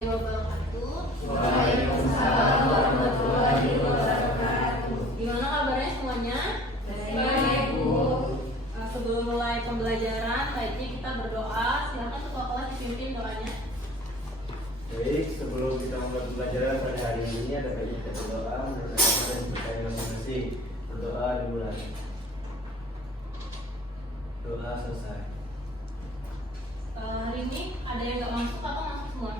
Waalaikumsalam warahmatullahi wabarakatuh. Gimana kabarnya semuanya? Baik, Bu. Sebelum mulai pembelajaran, baiknya kita berdoa. Silakan ketua kelas dipimpin doanya. Baik, sebelum kita memulai pembelajaran pada hari ini ada baiknya kita berdoa menurut agama dan percaya masing-masing. Berdoa dimulai. Doa selesai. Hari ini ada yang nggak masuk atau masuk semua?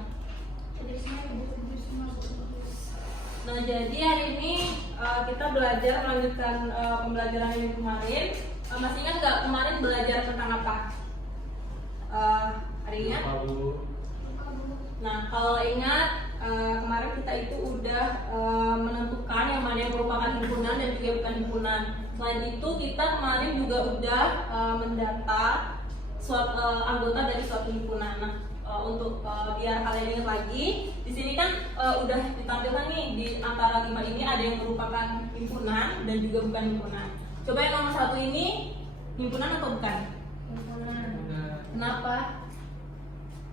Nah, jadi hari ini kita belajar melanjutkan pembelajaran yang kemarin. Masih ingat nggak kemarin belajar tentang apa? Hari ini? Nah, kalau ingat kemarin kita itu udah menentukan yang mana yang merupakan himpunan dan juga bukan himpunan. Selain itu kita kemarin juga udah mendata anggota dari suatu himpunan. Nah, untuk biar kalian ingat lagi, di sini kan udah ditampilkan nih di antara 5 ini ada yang merupakan himpunan dan juga bukan himpunan. Coba yang nomor 1 ini himpunan atau bukan? Himpunan. Kenapa?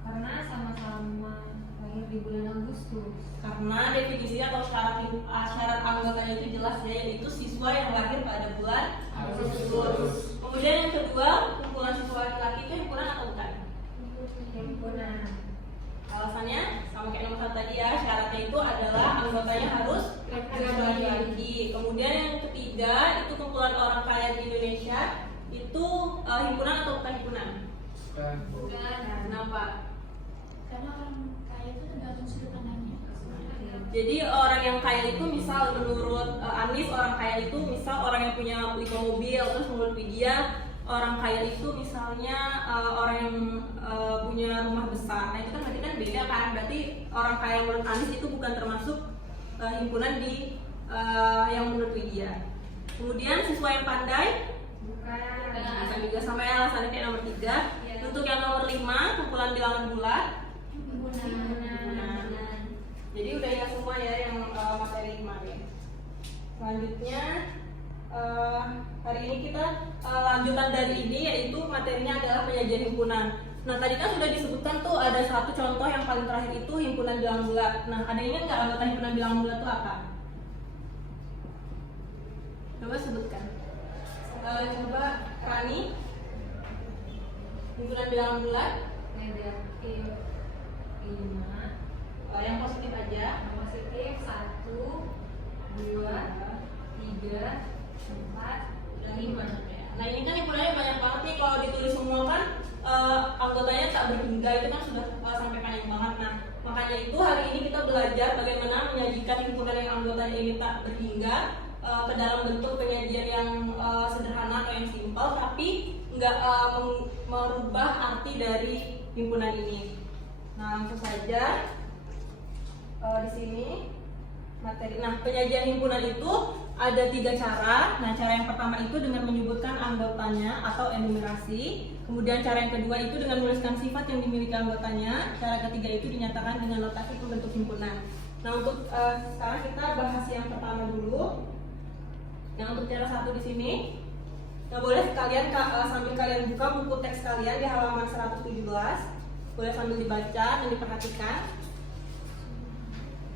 Karena sama-sama lahir di bulan Agustus. Karena definisi atau syarat anggotanya itu jelas ya, yaitu siswa yang lahir pada bulan Agustus. Kemudian yang kedua, kumpulan siswa laki-laki itu himpunan atau bukan? Himpunan. Alasannya sama kayak nomor 1 tadi ya, syaratnya itu adalah anggotanya harus laki-laki. Kemudian yang ketiga, itu kumpulan orang kaya di Indonesia, itu himpunan atau bukan himpunan? Bukan. Kenapa? Karena orang kaya itu tergantung sudut pandangnya. Jadi orang yang kaya itu misal menurut Anis, orang kaya itu misal orang yang punya 5 mobil. Terus menurut Widya, orang kaya itu misalnya orang yang punya rumah besar. Nah itu kan berarti kan beda kan. Berarti orang kaya menurut Anis itu bukan termasuk himpunan di yang menurut Widya. Kemudian siswa yang pandai Bukan. bisa juga sama ya, alasannya kayak nomor 3. Untuk yang nomor 5, kumpulan bilangan bulat. Himpunan. Jadi udah ya semua ya yang materi kemarin. Selanjutnya hari ini kita lanjutan dari ini, yaitu materinya adalah penyajian himpunan. Nah tadi kan sudah disebutkan tuh ada satu contoh yang paling terakhir itu himpunan bilangan bulat. Nah ada ingat nggak anggota himpunan bilangan bulat itu apa? Coba sebutkan. Coba Rani. Himpunan bilangan bulat. Negatif 5. Yang positif aja. Yang positif 1, 2, 3, 4, 5. Nah ini kan himpunannya banyak banget nih, kalau ditulis semua kan anggotanya tak berhingga, itu kan sudah sampai banyak banget. Nah makanya itu hari ini kita belajar bagaimana menyajikan himpunan yang anggotanya ini tak berhingga ke dalam bentuk penyajian yang sederhana atau yang simpel, tapi nggak merubah arti dari himpunan ini. Nah langsung saja di sini materi. Nah penyajian himpunan itu ada 3 cara. Nah cara yang pertama itu dengan menyebutkan anggotanya atau enumerasi. Kemudian cara yang kedua itu dengan menuliskan sifat yang dimiliki anggotanya. Cara ketiga itu dinyatakan dengan notasi pembentuk himpunan. Nah untuk sekarang kita bahas yang pertama dulu. Nah untuk cara 1 di sini, nah boleh kalian sambil kalian buka buku teks kalian di halaman 117, boleh sambil dibaca dan diperhatikan.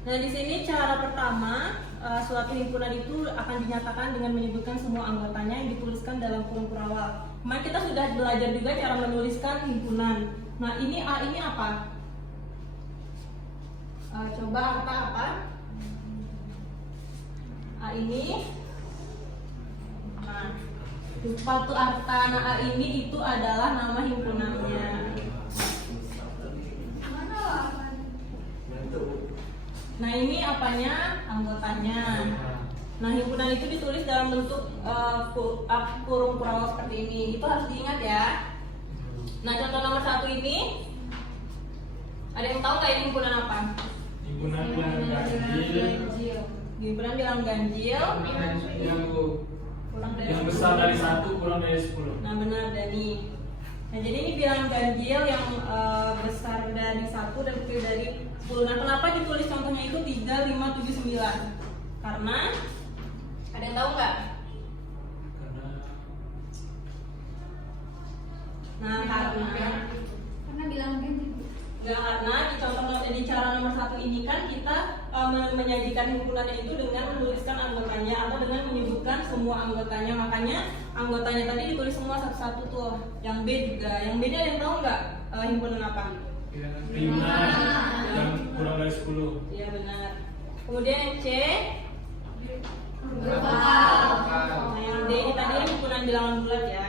Nah di sini cara pertama, suatu himpunan itu akan dinyatakan dengan menyebutkan semua anggotanya yang dituliskan dalam kurung kurawal. Kemarin kita sudah belajar juga cara menuliskan himpunan. Nah ini A ini apa? Coba harta apa? A ini. Nah suatu harta. Nah A ini itu adalah nama himpunannya. Nah ini apanya? Anggotanya. Nah himpunan itu ditulis dalam bentuk kurung kurawal seperti ini. Itu harus diingat ya. Nah contoh nomor 1 ini, ada yang tahu nggak ini himpunan apa? Himpunan bilangan ganjil. Himpunan bilangan ganjil. Kurang dari Yang 10. besar dari 1 kurang dari 10. Nah benar Dani. Nah jadi ini bilangan ganjil yang besar dari 1 dan kecil dari 10. Nah kenapa ditulis contohnya itu 3, 5, 7, 9? Karena ada yang tahu nggak? Nah karena bilang gini. nggak, karena di contoh di cara nomor 1 ini kan kita menyajikan himpunannya itu dengan menuliskan anggotanya atau dengan menyebutkan semua anggotanya. Makanya anggotanya tadi ditulis semua satu-satu tuh. Yang B juga. Yang B ini ada yang tahu nggak himpunan apa? Bilangan prima yang kurang dari 10. Iya benar. Kemudian yang C. Nah yang D ini tadi himpunan bilangan bulat ya.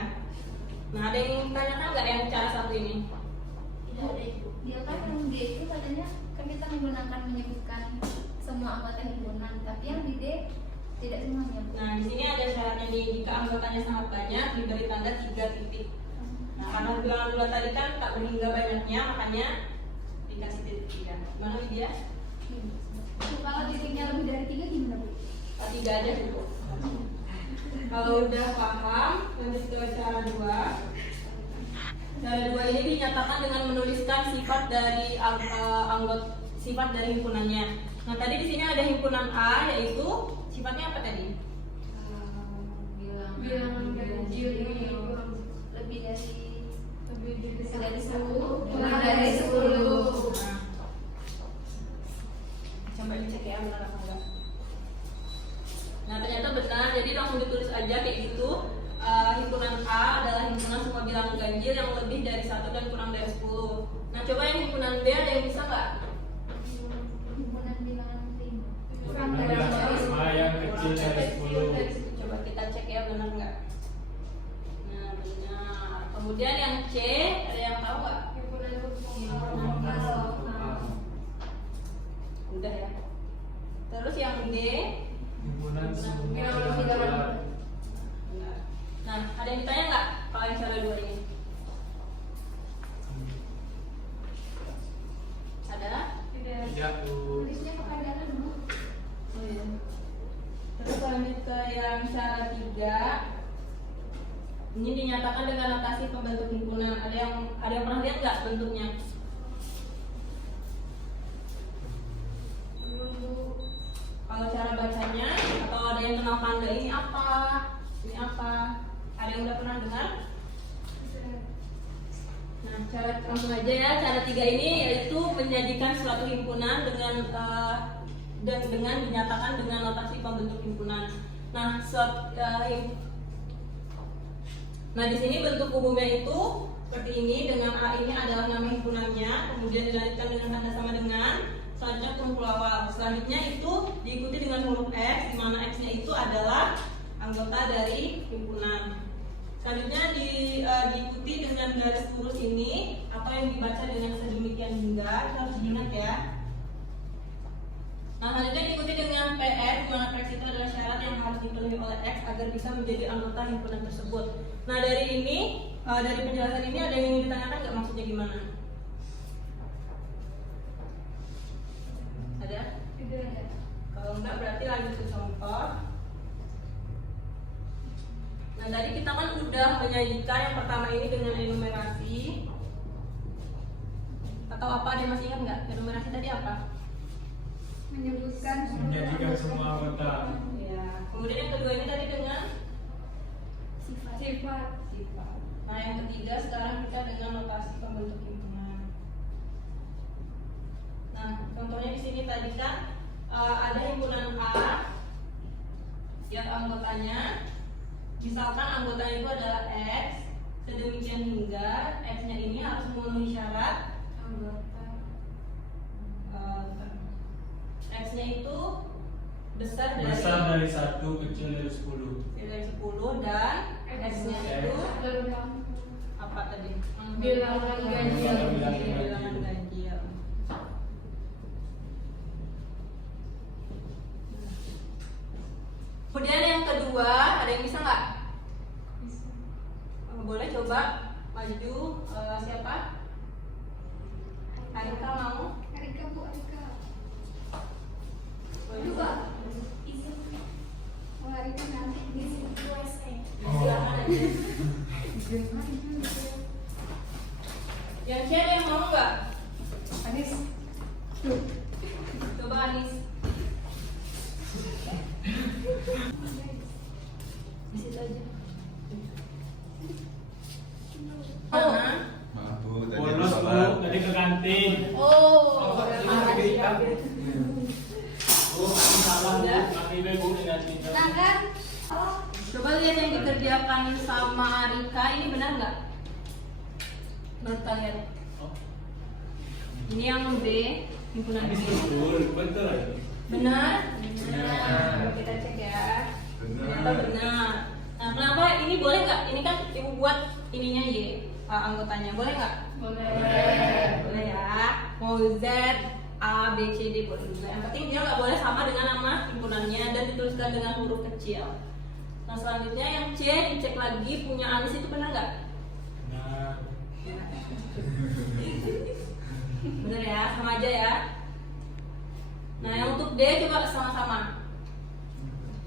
Nah ada yang tanyakan nggak yang cara satu ini? Tidak ada ibu. Dia kan yang D itu katanya kan kita menggunakan menyebutkan semua anggota himpunan, tapi yang di D tidak semuanya. Nah di sini ada syaratnya nih, jika anggotanya sangat banyak diberi tanda 3 titik. Nah karena bilangan bulat tadi kan tak berhingga banyaknya, makanya dikasih titik 3. Mana dia? Kalau titiknya lebih dari 3 gimana Bu? 3 aja dulu. Kalau udah paham, lanjut ke cara 2. Cara 2 ini dinyatakan dengan menuliskan sifat dari sifat dari himpunannya. Nah tadi di sini ada himpunan A, yaitu sifatnya apa tadi? Bilangan ganjil ini lebih dari 10, kurang dari 10. Nah, coba dicek ya benar apa enggak. Nah ternyata benar, jadi langsung ditulis aja kayak gitu. Himpunan A adalah himpunan semua bilangan ganjil yang lebih dari 1 dan kurang dari 10. Nah coba yang himpunan B ada yang bisa nggak? Himpunan bilangan prima. Kurang dari 10 yang kecil dari 10. Coba kita cek ya benar nggak? Nah benar. Kemudian yang C ada yang tahu nggak? Udah ya. Terus yang D? Himpunan semua Bilangan bilangan bulat. Benar. Nah ada yang ditanya nggak kalau yang cara 2 ini? Ada? Tidak Bu. Tulisnya kepada dulu. Oh, iya. Terus lanjut ke yang cara 3. Ini dinyatakan dengan notasi pembentuk himpunan. Ada yang pernah lihat nggak bentuknya? Kalau cara bacanya atau ada yang kenal tanda ini apa? Ini apa? Ada yang udah pernah dengar? Nah, cara langsung aja ya. Cara 3 ini yaitu menyajikan suatu himpunan dan dengan dinyatakan dengan notasi pembentuk himpunan. Nah, nah di sini bentuk umumnya itu seperti ini, dengan A ini adalah nama himpunannya, kemudian dilanjutkan dengan tanda sama dengan, selanjutnya kumpul awal. Selanjutnya itu diikuti dengan huruf X, di mana X-nya itu adalah anggota dari himpunan. Selanjutnya diikuti dengan garis lurus ini atau yang dibaca dengan sedemikian hingga, itu harus diingat ya. Nah, selanjutnya diikuti dengan PX, di mana PX itu adalah syarat yang harus dipenuhi oleh X agar bisa menjadi anggota himpunan tersebut. Nah, dari ini, dari penjelasan ini ada yang ingin ditanyakan nggak, maksudnya gimana? Ada? Tidak. Kalau enggak berarti lanjut ke contoh. Nah, tadi kita kan udah menyajikan yang pertama ini dengan enumerasi. Atau apa, ada yang masih ingat nggak? Enumerasi tadi apa? Menyajikan semua anggota. Ya. Kemudian yang kedua ini tadi dengan Sifat. Nah, yang ketiga sekarang kita dengan notasi pembentuk himpunan. Nah, contohnya di sini tadi kan ada himpunan A, lihat anggotanya. Misalkan anggotanya itu adalah X, sedemikian hingga X-nya ini harus memenuhi syarat X-nya itu besar dari 1, kecil dari 10. dari 10 dan X-nya itu apa tadi? Bilangan ganjil. Bilangan ganjil. Kemudian yang kedua, ada yang bisa nggak? Boleh coba maju. Siapa? Arika mau? Arika Bu, Arika. Boleh. Juga. Oh, Arika nanti di USA. Silakan aja. Yang C ada yang mau nggak? Anis. Coba Anis. Di situ aja. Maaf Bu, tadi Bolos Bu, tadi ke kantin. Oh. Bu, aku salah Bu. Maafin Bu dengan itu. Nah kan, Coba lihat yang dikerjakan sama Rika, ini benar nggak? Menurut kalian? Oh, Ini yang B, himpunan B. betul aja. Benar? Benar. Kita cek ya. Ternyata benar. Nah, kenapa ini boleh nggak? Ini kan ibu buat ininya Y, anggotanya. Boleh nggak? Boleh ya. Mau Z, A, B, C, D boleh juga. Yang penting dia nggak boleh sama dengan nama himpunannya dan dituliskan dengan huruf kecil. Nah selanjutnya yang C dicek lagi punya Anis itu benar nggak? Nah, Bener ya, sama aja ya. Nah yang untuk D coba sama-sama.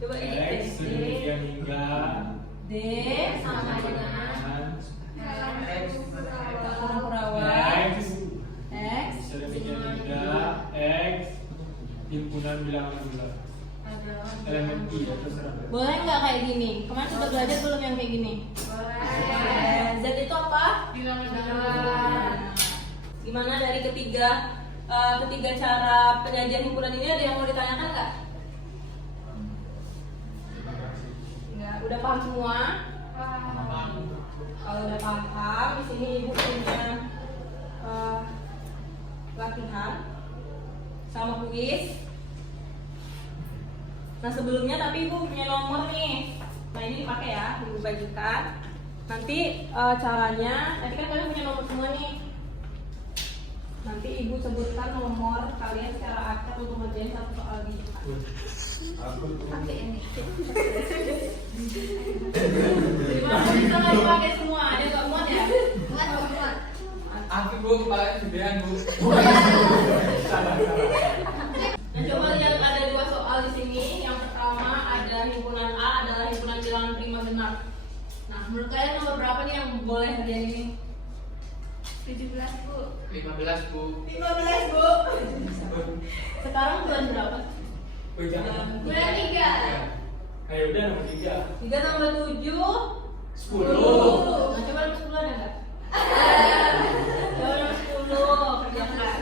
Coba ini X sedemikian hingga D sama dengan Kurang Kurawan X X sedemikian hingga X himpunan bilangan bulat. Elemen I ya terserah. boleh nggak kayak gini? Kemarin sudah belajar belum yang kayak gini? Z itu apa? Nah, gimana dari ketiga cara penyajian himpunan ini ada yang mau ditanyakan nggak? Nggak, udah paham semua? Kalau udah paham, di sini ibu punya latihan sama kuis. Nah sebelumnya tapi ibu punya nomor nih. Nah ini dipakai ya, ibu bagikan. Nanti caranya, nanti kan kalian punya nomor semua nih. Nanti ibu sebutkan nomor kalian secara acak untuk ngerjain satu soal di depan. pakai ini. Gimana bisa nggak dipakai semua? Ada nggak muat ya? Muat. Aku Bu, kepala gedean Bu. Nah coba lihat ada dua soal di sini. Yang pertama ada himpunan A adalah himpunan bilangan prima benar. Nah menurut kalian nomor berapa nih yang boleh ngerjain ini? 17 Bu. 15 Bu. 15 Bu. Sekarang bulan berapa? Oh, jangan. Bulan 3. Ayo udah nomor 3. 3 tambah 7 10. Nah coba nomor 10 ada nggak? Coba nomor 10 kerjakan.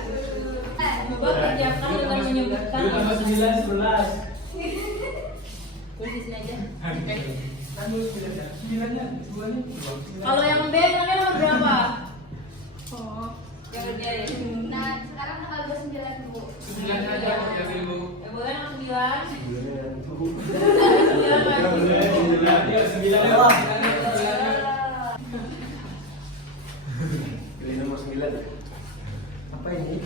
Coba kerjakan dengan menyebutkan 2 tambah 9 11. Tulis di sini aja. Anu 9-nya 2-nya. Kalau yang B namanya nomor berapa? Oh, yang kerjain. Nah, sekarang tanggal 29 Bu. 9 aja ya Bu. Ya boleh nomor 9. Pilih nomor 9. Apa ini?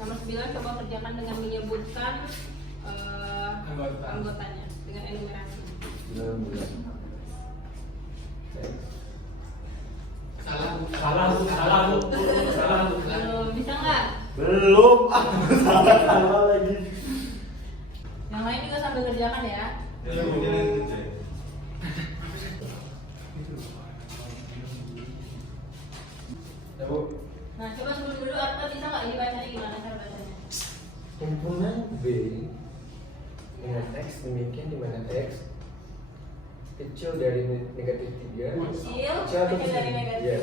Nomor 9 coba kerjakan dengan menyebutkan anggotanya dengan enumerasi. 9 Salah Bu. Salah Bu. Bisa nggak? Belum. Salah lagi. Yang lain juga sambil kerjakan ya. Ya, Bu. Nah coba sebelum dulu Arta bisa nggak ini bacanya gimana cara bacanya? Himpunan B dengan X demikian di mana X kecil dari negatif 3 Kecil, Kecil atau kecil dari besar? negatif Iya.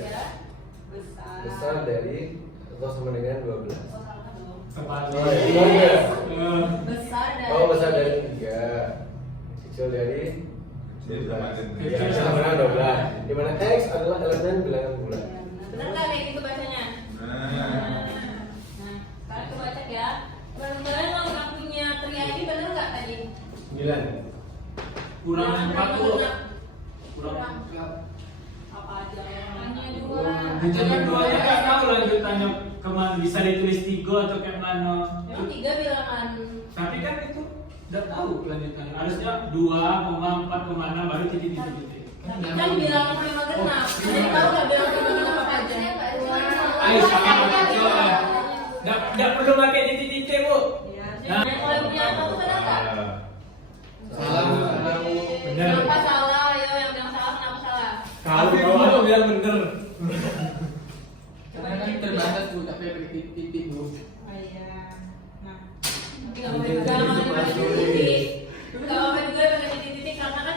3, besar dari atau sama dengan 12. Oh, salah belum. Oh, iya. Besar dari. Oh, besar dari 3 kecil dari 12. Ya, sama dengan 12. Di mana X adalah elemen bilangan bulat. Benar nggak kayak gitu bacanya? Nah, sekarang coba cek ya. Kalian mau nggak punya tria ini benar nggak tadi? 9. Kurang 40. Kurang apa aja? Hanya 2. Jangan 2-nya nggak tahu lanjutannya kemana, bisa ditulis 3 atau kayak mana. Memang 3 bilangan. Tapi kan itu udah tahu kelanjutannya. Harusnya 2,4,6 baru titik-titik. Tapi kan bilangan prima genap. Jadi tahu nggak bilangan prima genap apa aja? Ayo sama kecil lah. Nggak perlu pakai titik-titik Bu. Nah, yang mulai punya apa tuh benar nggak? Salah Bu. Bener. Kenapa salah? Ayo yang bilang salah kenapa salah? Kalau belum bilang bener. Karena kan terbatas Bu, tapi pakai titik Bu. Oh iya. Nah, tapi nggak apa-apa juga kalau pakai titik-titik. Nggak apa-apa juga pakai titik-titik karena kan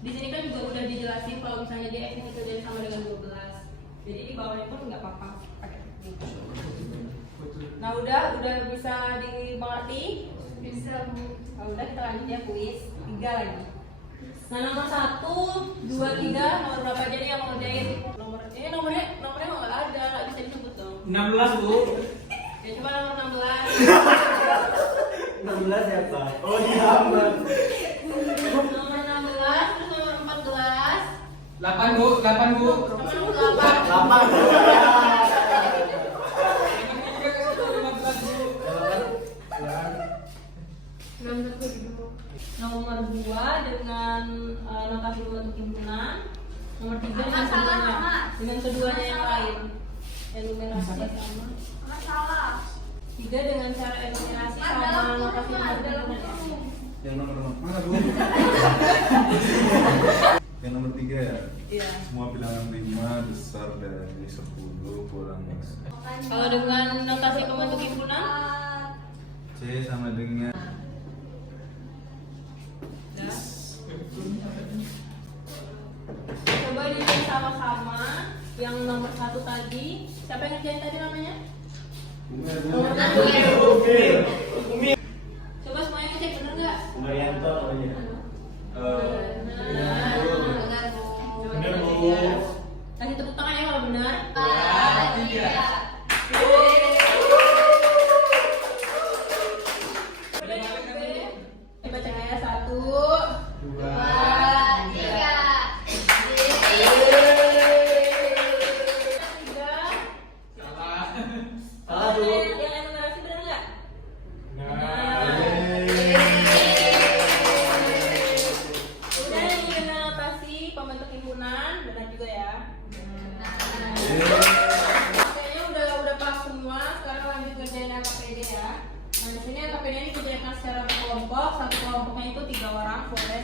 di sini kan juga udah dijelasin kalau misalnya dia X itu jadi sama dengan 12. Jadi di bawahnya pun nggak apa-apa pakai titik. Nah udah bisa dimengerti? Bisa Bu. Nah, udah kita lanjut ya kuis 3 lagi. Nah nomor 1, 2, 3 nomor berapa aja nih yang mau ngerjain? Nomornya nggak ada, nggak bisa disebut dong. 16 Bu. Ya cuma nomor 16. 16 ya Pak? Oh iya Mas. Nomor 16, terus nomor 14. 8 Bu, 8 Bu. Nomor 8. 8. Nomor 2 dengan notasi bentuk himpunan. Nomor 3 dengan Salah, keduanya. Mama. Dengan keduanya yang lain. Enumerasinya sama. Masalah. 3 dengan cara enumerasi sama notasi bentuk himpunan. Yang nomor mana Bu? Yang nomor 3 ya? Iya. Semua bilangan 5 besar dari 10 kurang X. Kalau dengan notasi pembentuk himpunan, C sama dengan udah. Coba dilihat sama-sama yang nomor 1 tadi. Siapa yang ngerjain tadi namanya? Nomor 1. Coba semuanya ngecek bener nggak? Marianto namanya. Benar Bu. Kasih tepuk tangan ya kalau benar. Coba cek ya 1, 2, 3. Salah Bu. Yang enumerasi benar nggak? Udah yang dengan notasi pembentuk himpunan benar juga ya. Kayaknya udah pas semua. Sekarang lanjut kerjain LKPD ya. Nah di sini LKPD ini dikerjakan secara berkelompok. Satu kelompoknya itu 3 orang, boleh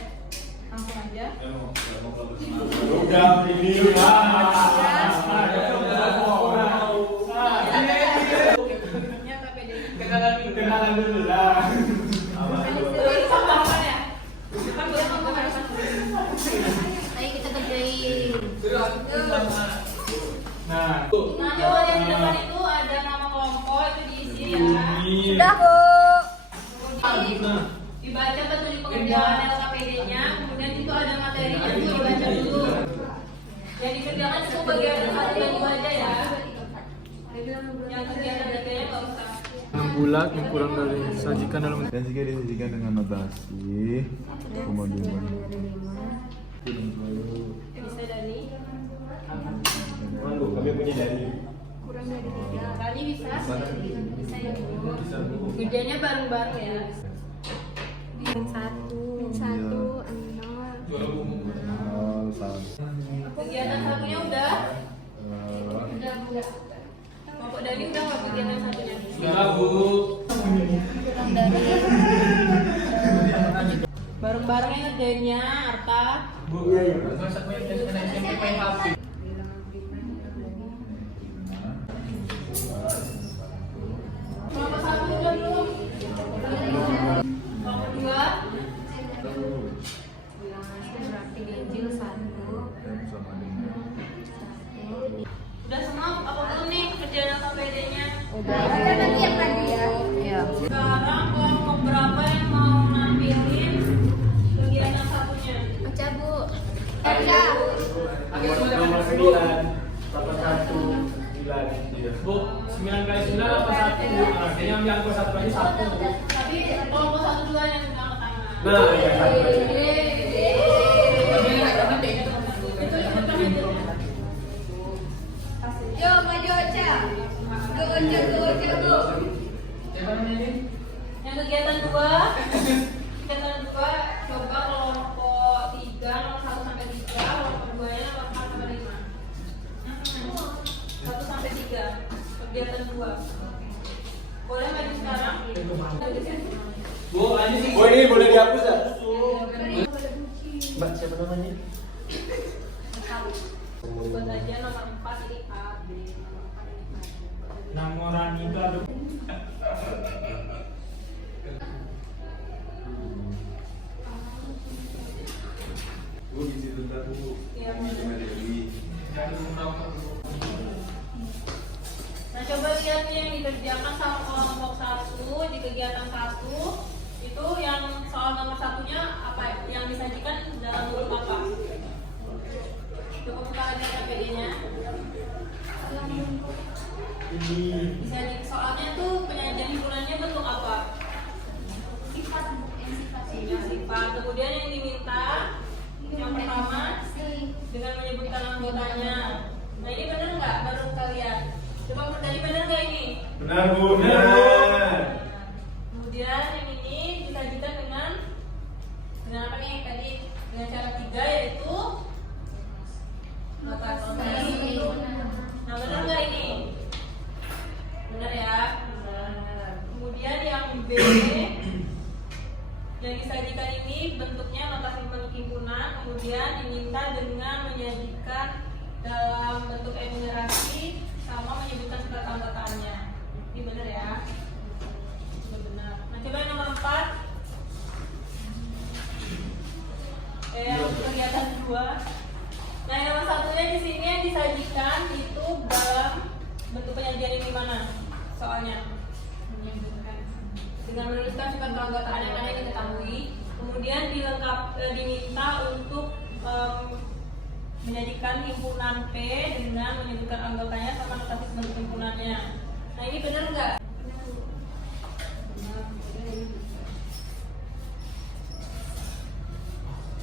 langsung aja. Udah ini Ini LKPD. kenalan dulu lah. Apa ya? Depan boleh ngomong apa? Ayo kita kerjain. Nah, Nah coba lihat di depan itu ada nama kelompok itu diisi ya. Sudah Bu. Dibaca betul di pengerjaan LKPD-nya, kemudian itu ada materinya itu dibaca dulu. Yang dikerjakan itu bagian 1 dan 2 aja ya. Yang kegiatan 3-nya nggak usah. 6 bulat yang kurang dari sajikan dalam dan jika disajikan dengan notasi kemudian Bisa dari Manggu, kami punya dari. Kali bisa. Bisa ya Bu. Kerjanya bareng-bareng ya. Kegiatan 1-nya udah. Kelompok Dani udah nggak kegiatan 1-nya? sudah Bu. Bareng-bareng yang ngerjainnya, Arta. Bu. Kelompok 1 udah belum? Kelompok 2? Udah semua apa belum nih kerjaan LKPD-nya? Kan nanti yang tadi ya. Sekarang kelompok berapa yang mau nampilin kegiatan 1-nya? Baca Bu. Nomor 9, 81, 9. Bu, 9 kali 9 apa 1? Nah, kayaknya ambil angka 1 lagi 1. Tapi kelompok 1 2 yang sudah ke tangan. Nah, iya. Yo maju Ocha. Go Ocha Bu. Yang kegiatan 2 kegiatan 2 coba kelompok 3 nomor 1 sampai 3, kelompok 2 nya nomor 4 sampai 5. 1 sampai 3 kegiatan 2. Boleh maju sekarang? Bu, aja sih. Oh ini boleh dihapus ya? Mbak siapa namanya? Buat aja nomor 4 ini A, B, nomor 4 ini A. Namoran itu ada. Bu isi bentar Bu. Iya. Ini materi. Nah coba lihat nih yang dikerjakan sama kelompok 1 di kegiatan 1 itu yang soal nomor 1-nya apa yang disajikan dalam bentuk apa? Coba buka lagi KPD-nya. Soalnya tuh penyajian himpunannya bentuk apa? Sifat yang sifatnya. Ya, sifat. Kemudian yang diminta yang pertama dengan menyebutkan anggotanya. Nah ini benar nggak menurut kalian? Coba tadi benar nggak ini? Benar Bu, benar. Kemudian yang ini disajikan dengan apa nih tadi? Dengan cara 3 yaitu notasi. Nah benar nggak ini? Benar ya. Kemudian yang B yang disajikan ini bentuknya notasi bentuk himpunan, kemudian diminta dengan menyajikan dalam bentuk enumerasi sama menyebutkan sifat anggotaannya. Ini benar ya? Sudah benar. Nah coba yang nomor 4. Yang kegiatan 2. Nah yang nomor 1-nya di sini yang disajikan itu dalam bentuk penyajian ini mana? Soalnya dengan menuliskan sifat keanggotaan yang mana yang diketahui, kemudian diminta untuk menyajikan himpunan P dengan menyebutkan anggotanya sama notasi bentuk himpunannya. Nah ini benar nggak?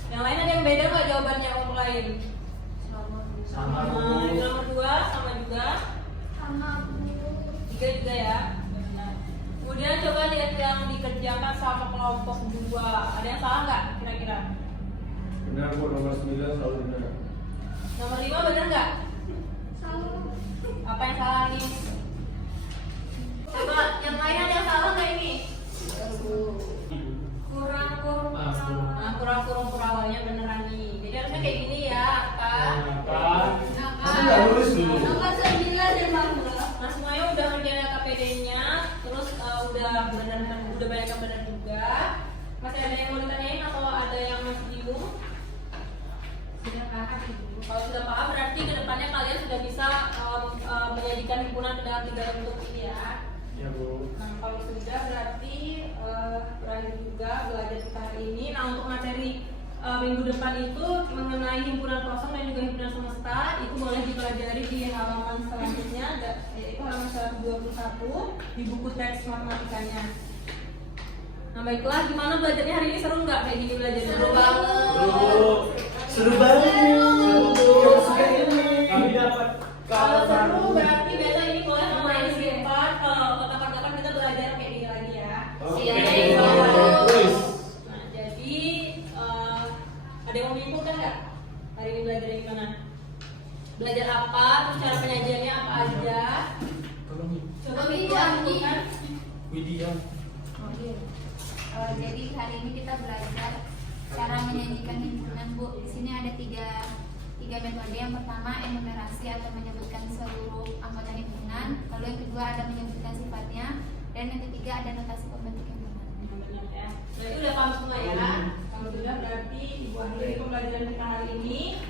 Yang lain ada yang beda nggak jawabannya untuk lain? Sama Bu. Yang nomor 2 sama juga. Sama Bu. 3 juga ya. Nah, kemudian coba lihat yang dikerjakan sama kelompok 2. Ada yang salah nggak kira-kira? Benar Bu, nomor 9 selalu benar. Nomor 5 benar nggak? Salah. Apa yang salah nih? Coba yang lain ada yang salah nggak ini? Kurang awalnya beneran nih. Jadi harusnya kayak gini ya, kan? Aku nggak lulus dulu. Nomor 9 dan Nah semuanya udah ngerjain KPD-nya, terus udah banyak yang benar juga. Masih ada yang mau ditanyain atau ada yang masih bingung? sudah paham Ibu. Kalau sudah paham berarti kedepannya kalian sudah bisa menyajikan himpunan ke dalam 3 bentuk ini ya. Ya Bu. Nah kalau sudah berarti berakhir juga belajar kita hari ini. Nah untuk materi minggu depan itu mengenai himpunan kosong dan juga himpunan semesta itu boleh dipelajari di halaman selanjutnya, yaitu halaman 121 di buku teks matematikanya. Nah baiklah, gimana belajarnya hari ini, seru nggak kayak gini belajarnya? Seru banget. Seru banget. Kami dapat Kalau seru berarti biasa ini boleh mulai sifat. Kalau kapan-kapan kita belajar kayak gini lagi ya. Nah jadi ada yang mau menyimpulkan nggak hari ini belajarnya gimana? Belajar apa? Terus cara penyajiannya apa aja? Coba kita lakukan. Widya. Jadi hari ini kita belajar cara menyajikan himpunan Bu. Di sini ada tiga metode. Yang pertama enumerasi atau menyebutkan seluruh anggota himpunan. Lalu yang kedua ada menyebutkan sifatnya. Dan yang ketiga ada notasi pembentuk himpunan. Benar ya. Nah itu udah paham semua ya. Kalau sudah berarti ibu akhiri pembelajaran kita hari ini.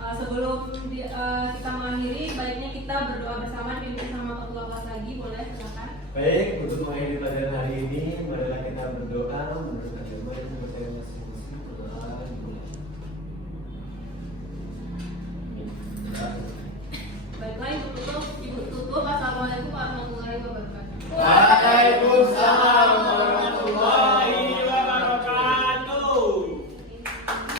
Sebelum kita mengakhiri, baiknya kita berdoa bersama, dipimpin sama ketua kelas lagi, boleh silakan. Baik, untuk mengakhiri pelajaran hari ini, marilah kita berdoa menurut agama dan percaya masing-masing. Berdoa. Baiklah, ibu tutup. Assalamualaikum warahmatullahi wabarakatuh.